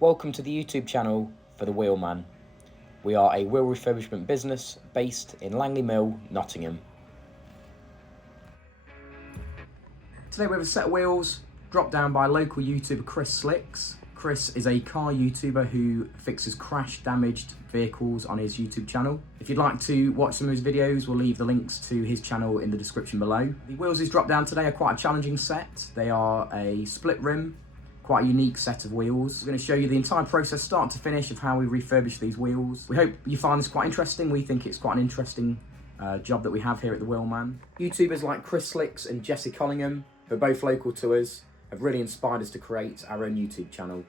Welcome to the YouTube channel for The Wheelman. We are a wheel refurbishment business based in Langley Mill, Nottingham. Today we have a set of wheels dropped down by local YouTuber Chris Slix. Chris is a car YouTuber who fixes crash damaged vehicles on his YouTube channel. If you'd like to watch some of his videos, we'll leave the links to his channel in the description below. The wheels he's dropped down today are quite a challenging set. They are a split rim, quite a unique set of wheels. We're going to show you the entire process start to finish of how we refurbish these wheels. We hope you find this quite interesting. We think it's quite an interesting job that we have here at The Wheelman. YouTubers like Chris Slix and Collingham, who are both local to us, have really inspired us to create our own YouTube channel.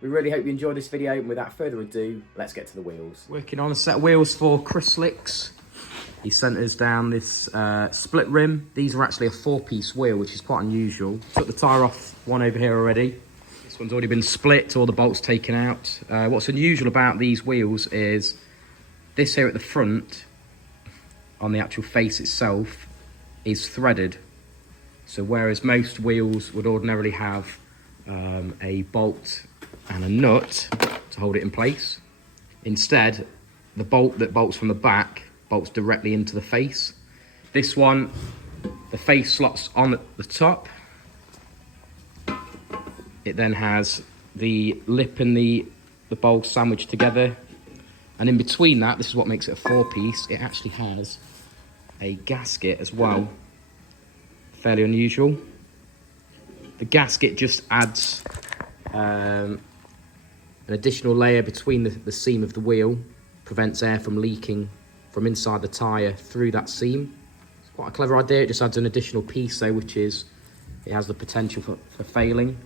We really hope you enjoy this video, and without further ado, let's get to the wheels. Working on a set of wheels for Chris Slix. He sent us down this split rim. These are actually a 4-piece wheel, which is quite unusual. Took the tyre off one over here already. This one's already been split, all the bolts taken out. What's unusual about these wheels is this here at the front, on the actual face itself, is threaded. So whereas most wheels would ordinarily have a bolt and a nut to hold it in place, instead the bolt that bolts from the back bolts directly into the face. This one, the face slots on at the top. It then has the lip and the bolt sandwiched together, and in between that, this is what makes it a 4-piece, it actually has a gasket as well. Fairly unusual. The gasket just adds an additional layer between the seam of the wheel, prevents air from leaking from inside the tyre through that seam. It's quite a clever idea. It just adds an additional piece though, which is, it has the potential for failing.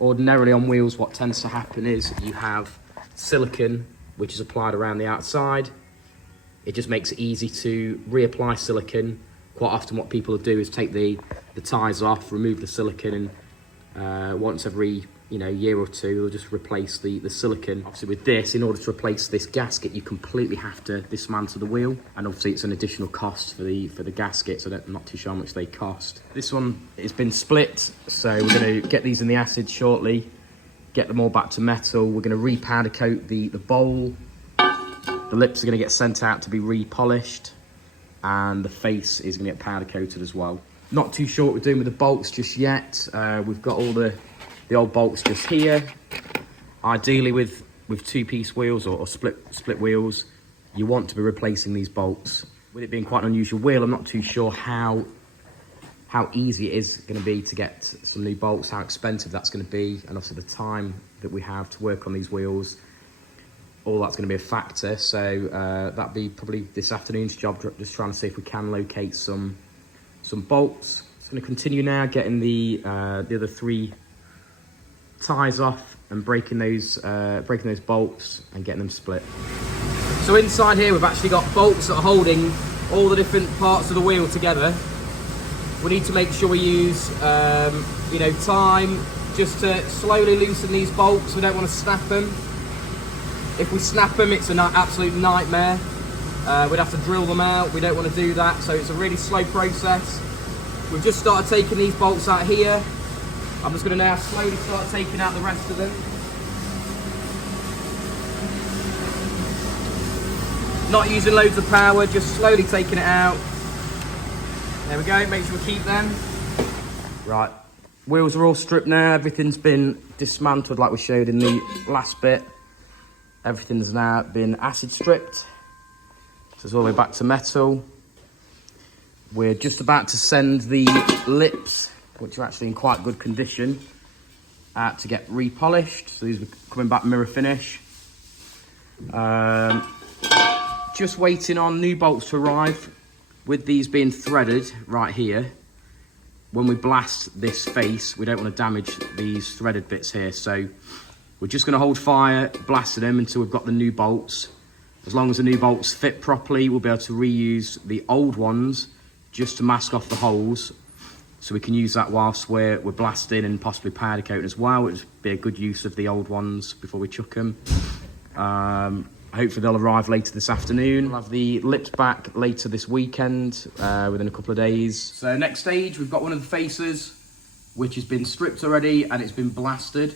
Ordinarily on wheels, what tends to happen is you have silicone which is applied around the outside. It just makes it easy to reapply silicone. Quite often what people do is take the tyres off, remove the silicone, and once every year or two, they'll just replace the silicone. Obviously with this, in order to replace this gasket, you completely have to dismantle the wheel, and obviously it's an additional cost for the gasket, so I'm not too sure how much they cost. This one has been split, so we're going to get these in the acid shortly, get them all back to metal. We're going to re-powder coat the bowl. The lips are going to get sent out to be re-polished, and the face is going to get powder coated as well. Not too sure what we're doing with the bolts just yet. We've got all the old bolts just here. Ideally with 2-piece wheels or split wheels, you want to be replacing these bolts. With it being quite an unusual wheel, I'm not too sure how easy it is going to be to get some new bolts, how expensive that's going to be, and also the time that we have to work on these wheels. All that's going to be a factor, so that'll be probably this afternoon's job, just trying to see if we can locate some bolts. It's going to continue now, getting the other 3 ties off and breaking those bolts and getting them split. So inside here we've actually got bolts that are holding all the different parts of the wheel together. We need to make sure we use time just to slowly loosen these bolts. We don't want to snap them. If we snap them, it's an absolute nightmare. We'd have to drill them out. We don't want to do that, so it's a really slow process. We've just started taking these bolts out here. I'm just going to now slowly start taking out the rest of them. Not using loads of power, just slowly taking it out. There we go, make sure we keep them. Right, wheels are all stripped now. Everything's been dismantled like we showed in the last bit. Everything's now been acid stripped. So it's all the way back to metal. We're just about to send the lips, which are actually in quite good condition, to get repolished. So these are coming back mirror finish. Just waiting on new bolts to arrive. With these being threaded right here, when we blast this face, we don't want to damage these threaded bits here. So we're just going to hold fire, blasting them until we've got the new bolts. As long as the new bolts fit properly, we'll be able to reuse the old ones just to mask off the holes. So we can use that whilst we're blasting and possibly powder coating as well. It would be a good use of the old ones before we chuck them. Hopefully they'll arrive later this afternoon. We'll have the lips back later this weekend, within a couple of days. So next stage, we've got one of the faces, which has been stripped already and it's been blasted.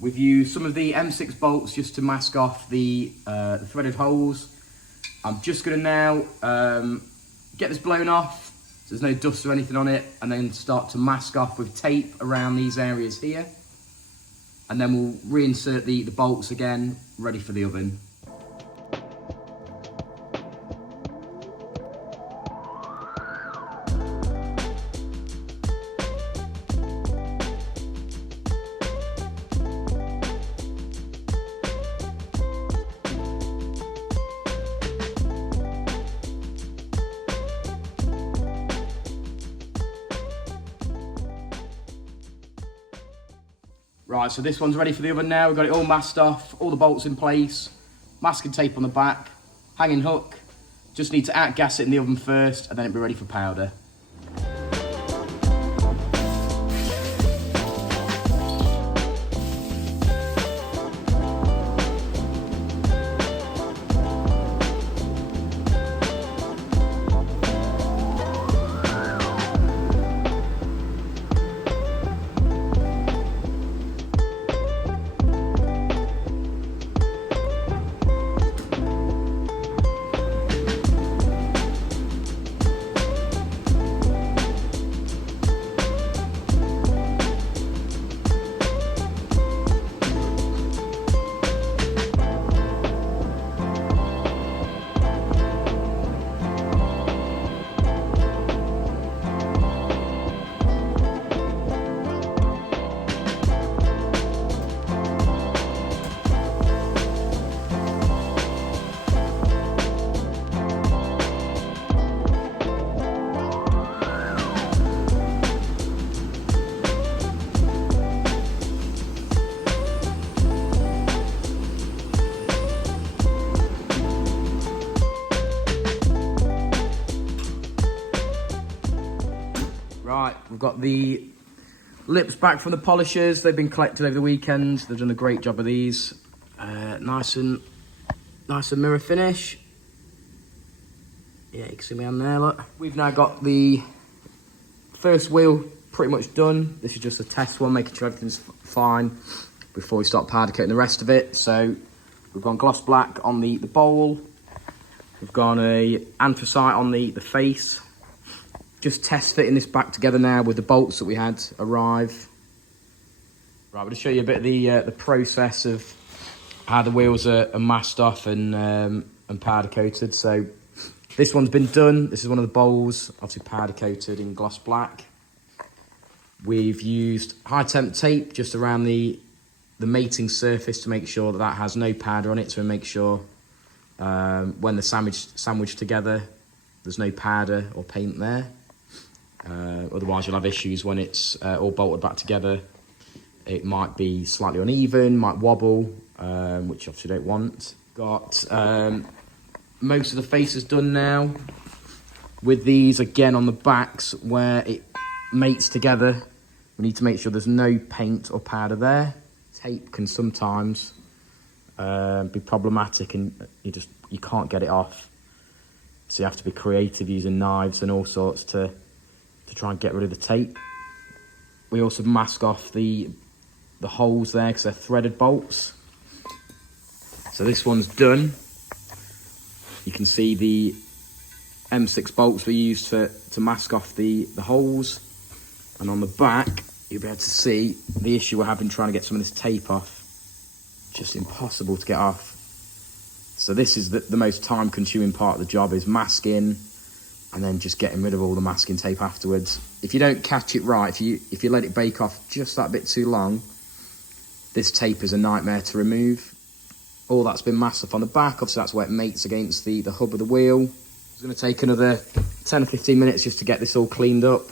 We've used some of the M6 bolts just to mask off the threaded holes. I'm just going to now get this blown off so there's no dust or anything on it, and then start to mask off with tape around these areas here. And then we'll reinsert the bolts again, ready for the oven. Right, so this one's ready for the oven now. We've got it all masked off, all the bolts in place, masking tape on the back, hanging hook. Just need to outgas it in the oven first, and then it'll be ready for powder. Right, we've got the lips back from the polishers. They've been collected over the weekend. They've done a great job of these. Nice and mirror finish. Yeah, you can see me on there, look. We've now got the first wheel pretty much done. This is just a test one, making sure everything's fine before we start powder coating the rest of it. So we've gone gloss black on the bowl. We've gone a anthracite on the face. Just test fitting this back together now with the bolts that we had arrive. Right, I'm going to show you a bit of the process of how the wheels are masked off and powder coated. So this one's been done. This is one of the bowls, obviously powder coated in gloss black. We've used high temp tape just around the mating surface to make sure that that has no powder on it, to make sure when they're sandwiched together, there's no powder or paint there. Otherwise you'll have issues when it's all bolted back together. It might be slightly uneven, might wobble, which obviously don't want. Got most of the faces done now. With these, again, on the backs where it mates together, we need to make sure there's no paint or powder there. Tape can sometimes be problematic, and you can't get it off. So you have to be creative using knives and all sorts to try and get rid of the tape. We also mask off the holes there because they're threaded bolts. So this one's done. You can see the M6 bolts we used to mask off the holes. And on the back, you'll be able to see the issue we're having trying to get some of this tape off. Just impossible to get off. So this is the most time consuming part of the job, is masking and then just getting rid of all the masking tape afterwards. If you don't catch it right, if you let it bake off just that bit too long, this tape is a nightmare to remove. All that's been masked off on the back, obviously that's where it mates against the hub of the wheel. It's going to take another 10 or 15 minutes just to get this all cleaned up.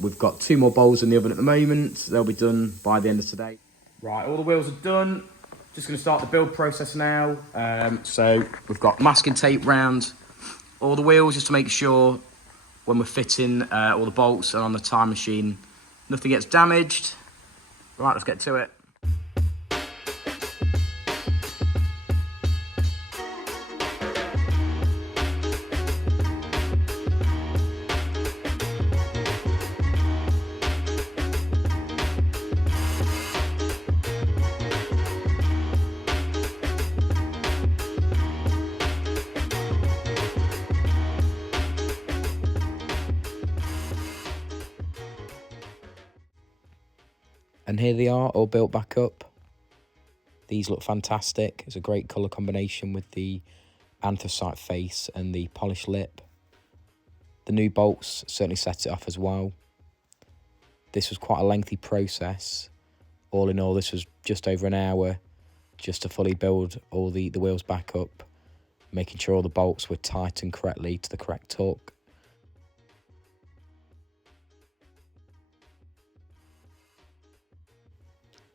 We've got 2 more bowls in the oven at the moment. They'll be done by the end of today. Right, all the wheels are done. Just going to start the build process now. So we've got masking tape round all the wheels just to make sure when we're fitting all the bolts and on the time machine, nothing gets damaged. Right, let's get to it. And here they are, all built back up. These look fantastic. It's a great colour combination with the anthracite face and the polished lip. The new bolts certainly set it off as well. This was quite a lengthy process. All in all, this was just over an hour just to fully build all the wheels back up, making sure all the bolts were tightened correctly to the correct torque.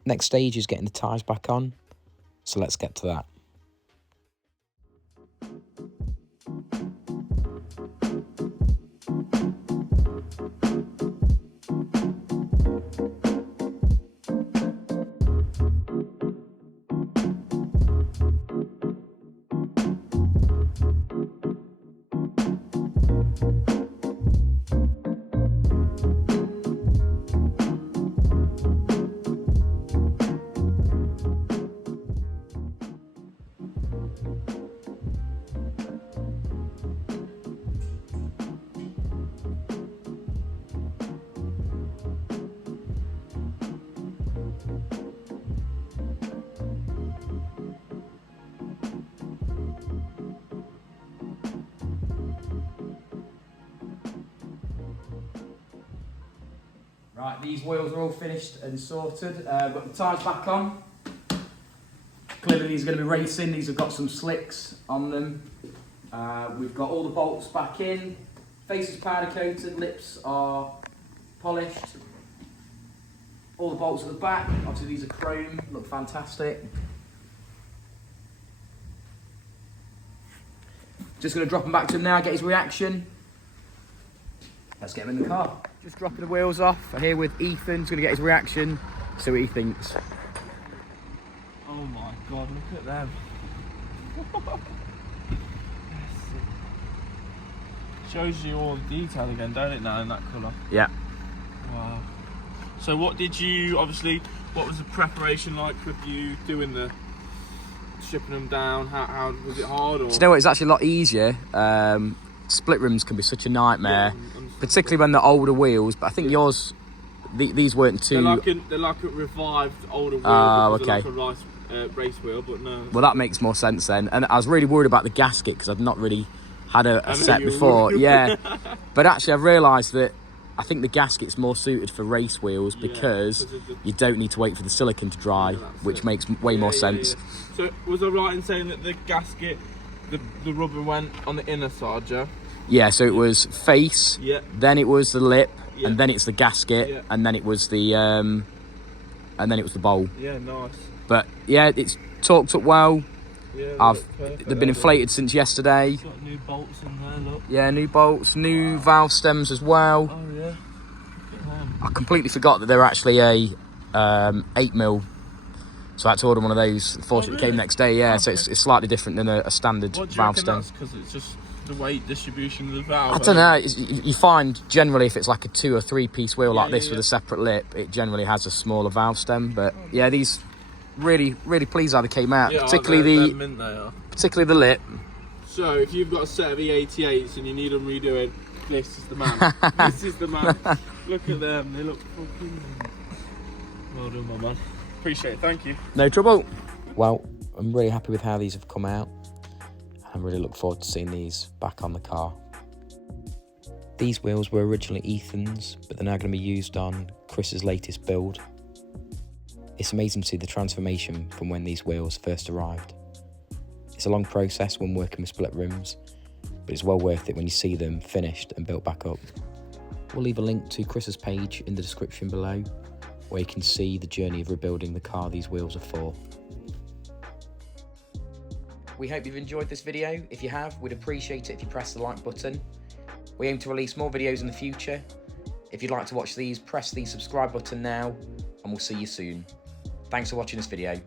Next stage is getting the tyres back on, so let's get to that. Right, these wheels are all finished and sorted. Got the tyres back on. Clearly these are going to be racing. These have got some slicks on them. We've got all the bolts back in. Face is powder coated, lips are polished. All the bolts at the back. Obviously these are chrome, look fantastic. Just going to drop them back to him now, get his reaction. Let's get him in the car. Just dropping the wheels off. I'm here with Ethan. He's going to get his reaction, see what he thinks. Oh my god, look at them. Shows you all the detail again, don't it, now in that colour? Yeah. Wow. So what did you, obviously, what was the preparation like with you doing the shipping them down? How was it hard? Or? Do you know what, it's actually a lot easier. Split rims can be such a nightmare, particularly when they're older wheels, but I think yours, these weren't too... They're like a revived older wheel, okay. like a race wheel, but no. Well, that makes more sense then. And I was really worried about the gasket because I've not really had a set before. Yeah, but actually I've realised that I think the gasket's more suited for race wheels because you don't need to wait for the silicone to dry, which makes way more sense. So was I right in saying that the gasket, the rubber went on the inner side, yeah? Yeah, so it was face, then it was the lip, and then it's the gasket, and then it was the bowl. Yeah, nice. But yeah, it's torqued up well. Yeah, they've been inflated since yesterday. Got new bolts in there, look. Yeah, new bolts, new valve stems as well. Oh yeah. Look at them. I completely forgot that they're actually a 8mm. So I had to order one of those. Unfortunately, it came next day. Yeah, so it's slightly different than a standard valve stem. Because it's just the weight distribution of the valve. I don't know. You find generally if it's like a 2 or 3 piece wheel like this with a separate lip, it generally has a smaller valve stem. But yeah, these really pleased how they came out. Yeah, particularly the lip. So if you've got a set of E88s and you need them redoing, this is the man. This is the man. Look at them. They look fucking well done, my man. Appreciate it, thank you. No trouble. Well, I'm really happy with how these have come out. I really look forward to seeing these back on the car. These wheels were originally Ethan's, but they're now going to be used on Chris's latest build. It's amazing to see the transformation from when these wheels first arrived. It's a long process when working with split rims, but it's well worth it when you see them finished and built back up. We'll leave a link to Chris's page in the description below, where you can see the journey of rebuilding the car these wheels are for. We hope you've enjoyed this video. If you have, we'd appreciate it if you press the like button. We aim to release more videos in the future. If you'd like to watch these, press the subscribe button now, and we'll see you soon. Thanks for watching this video.